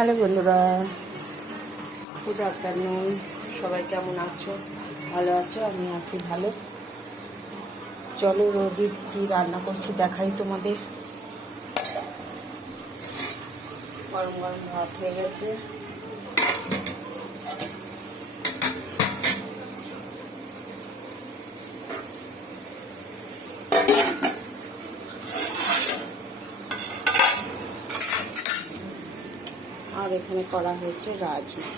Hello বন্ধুরা, good afternoon. সবাই কেমন আছো? ভালো আছো? আমি আছি ভালো। চলো রোজই কী রান্না করছি দেখাই তোমাদের। গরম গরম ভাত হয়ে গেছে। আর এখানে করা হয়েছে রাজমা।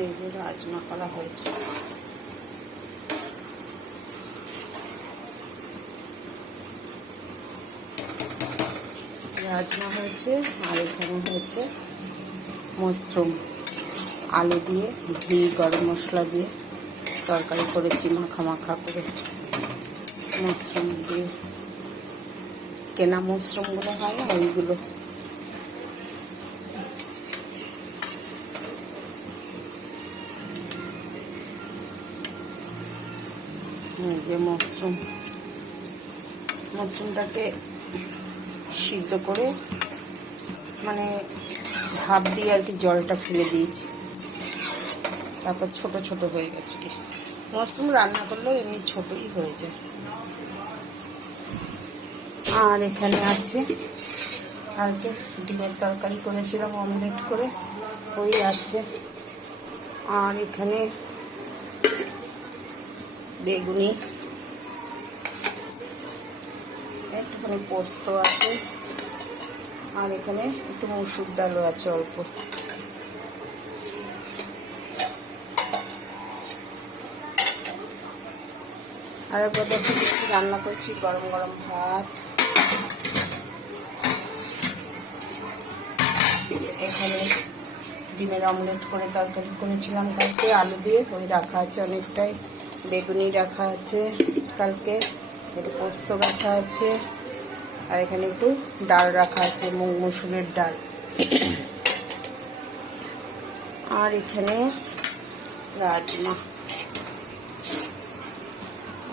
এই যে রাজমা করা হয়েছে। রাজমা হয়েছে আর এখানে হয়েছে মাশরুম, আলু দিয়ে ঘি গরম মশলা দিয়ে তরকারি করেছি, মাখা মাখা করে। মাশরুম দিয়ে, কেনা মাশরুমগুলো হয় না, ওইগুলো। যে মাশরুমটাকে সিদ্ধ করে, মানে ভাপ দিয়ে আর কি জলটা ফেলে দিয়েছি, তারপর ছোট ছোট হয়ে গেছে। কি মাশরুম রান্না করলেও এমনি ছোটই হয়ে যায়। আর এখানে আছে কালকে ডিমের তরকারি করেছিলাম অমলেট করে, ওই আছে। আর এখানে বেগুনি, একটুখানি পোস্ত আছে, আর এখানে একটু মসুর ডালও আছে অল্প। আর একবার দেখো রান্না করছি গরম গরম ভাত। এখানে ডিমের অমলেট করে তরকারি করেছিলাম কালকে আলু দিয়ে, ওই রাখা আছে অনেকটাই। বেগুনি রাখা আছে কালকে, একটু পোস্ত রাখা আছে, আর এখানে একটু ডাল রাখা আছে, মুগ মসুরের ডাল। আর এখানে রাজমা,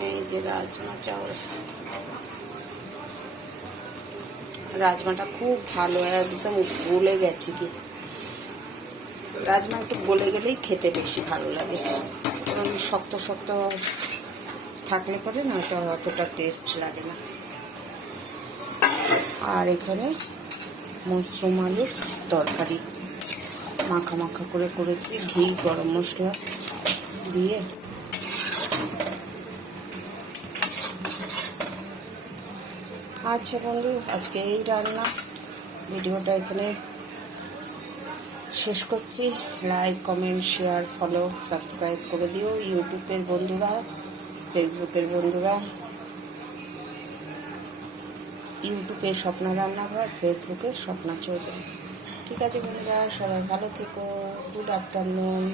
এই যে রাজমা চাউল। রাজমাটা খুব ভালো, একদম গলে গেছে। কি রাজমা একটু গলে গেলেই খেতে বেশি ভালো লাগে, কারণ শক্ত শক্ত থাকলে পরে না ওটা অতটা টেস্ট লাগে না। আর এখানে মাশরুম আলুর তরকারি মাখা মাখা করে করেছি, ঘি গরম মশলা দিয়ে। আচ্ছা বন্ধু, আজকে এই রান্না। ভিডিওটা এখানে শেষ করছি। Like, comment, share, follow, subscribe করে দিও। ইউটিউবের বন্ধুরা, ফেসবুকের বন্ধুরা, ইউটিউবে স্বপ্না রান্নাঘর, ফেসবুকে স্বপ্না চৌধুরী। ঠিক আছে বন্ধুরা, সবাই ভালো থেকো। Good afternoon.